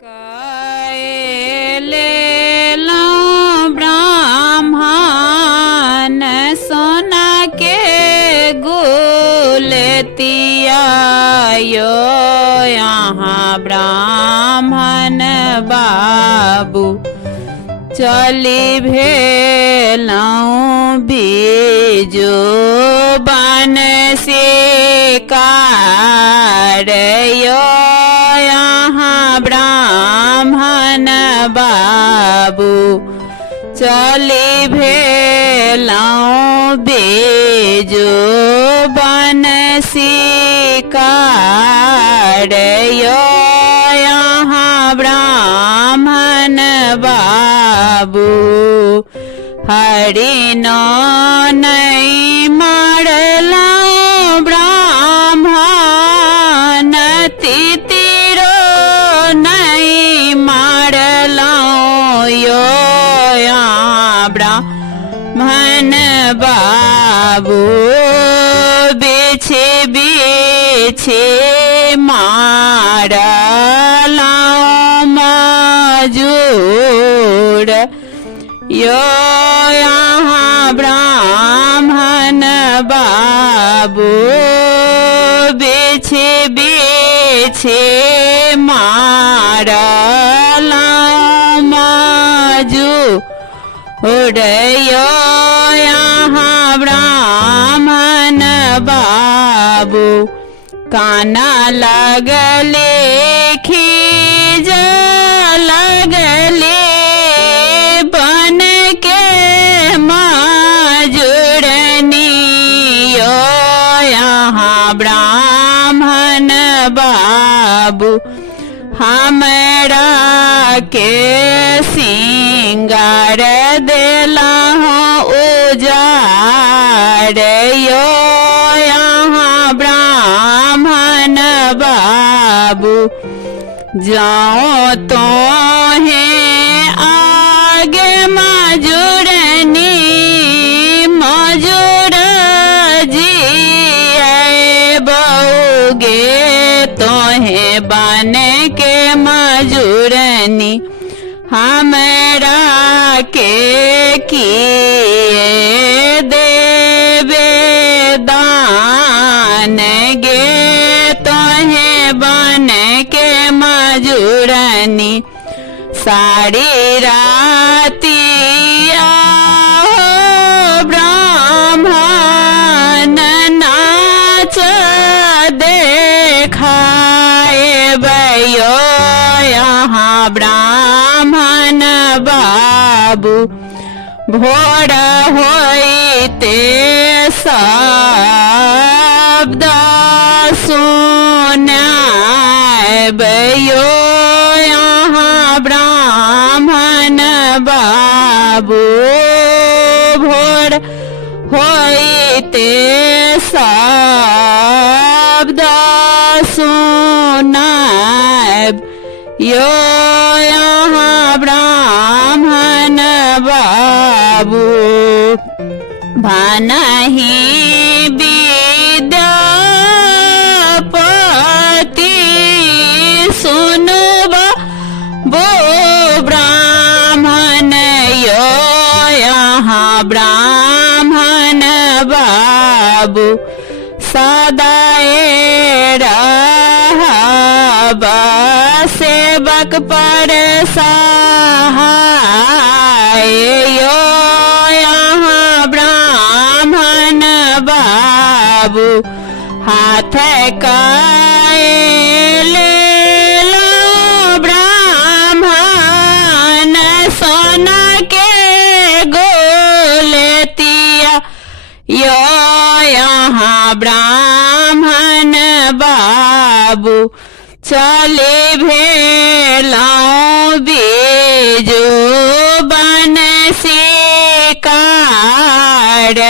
कैले ब्राह्मण सोना के गुलतिया यो यहाँ ब्राह्मण बाबू चली भेलौं बीजो बन से कार्यो यहाँ ब्राह्मण बाबू चली भेलौं बीजो बन से कार्यो यहाँ ब्राह्मण बाबू हरिनो नहीं मरलौं ब्राह्मण तितिरो नहीं मरलौं यो यहाँ ब्राह्मण बाबू बिछे बिछे मारलौं मजूर यो यहाँ ब्राह्मण बाबू बिछे बिछे मारलौं मजूर यो यहाँ ब्राह्मण बाबू काना लगले खीज लगले बन के मजूरनी यो यहाँ ब्राह्मण बाबू हमरा के सिंगार देला उजाड़ यो यहाँ ब्राह्मण बाबू जाओ तो है आगे मजूरनी मजूर जी बऊगे तो है बन के मजूरनी हमरा के किए देवे दान गे तो है बन के मजूरनी सारी रातिया ब्राह्मण नाच देखाए बयो यहाँ ब्राह्मण बाबू भोर होइते शब्द सुनाए बयो यहाँ ब्राह्मण बाबू भोर होइते शब्द सुनाए यो यहाँ ब्राह्मण बाबू भानहि विद्यापति सुनब बो ब्राह्मण यो यहाँ ब्राह्मण बाबू सदाए रहब सेवक पर सहाय यो यहाँ ब्राह्मण बाबू हाथ कैले ब्राह्मण सोना के गोलतिया यो यहाँ ब्राह्मण बाबू चले भेलौं बीजो बन से कार्य